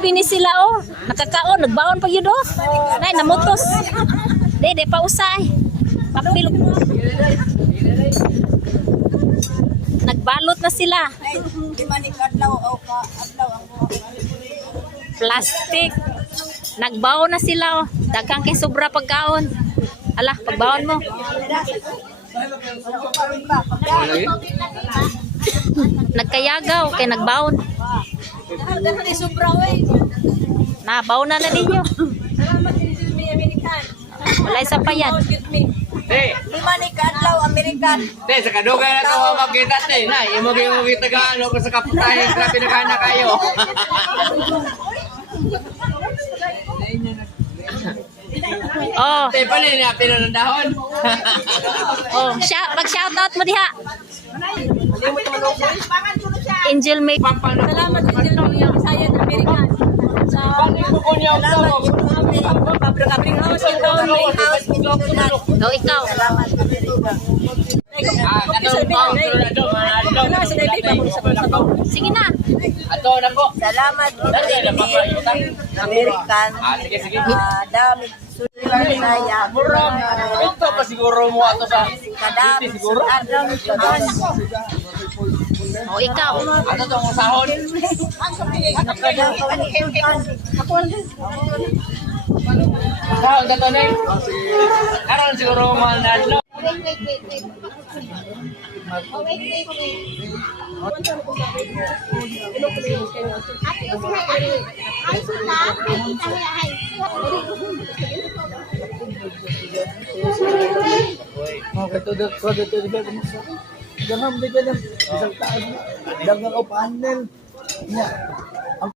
Bini sila oh, nakakaon, nagbaon pa yun oh. Nay, namutos. Dede, pausay. Papilog. Nagbalot na sila. Plastic. Nagbaon na sila oh. Daghang kay sobra pagkaon. Ala, pagbaon mo. Nagkayagaw kay nagbaon. Nabaw na ninyo. Wala isa pa yan. Lima ni kadlaw American. Sa kadugay na ito makita na. Imog kita gaano ko sa kaputahin. Grabe na kana kayo. Oh. Pala niya pinanandahon. Oh, mag-shoutout mo diha. Angel May. Salamat Angel May Visayan American. Sa Pabrik House, Oh, ikaw. Sige na. Ato na po. salamat American. Sige. Dami Sulisaya. Ito pa siguro mo ato sa Kadami siguro. Oh, ikaw. Ano tong sahon? Sahon ka to na karon siguro mo na Jangan bigyan ng isang taas na. Jangan o panel.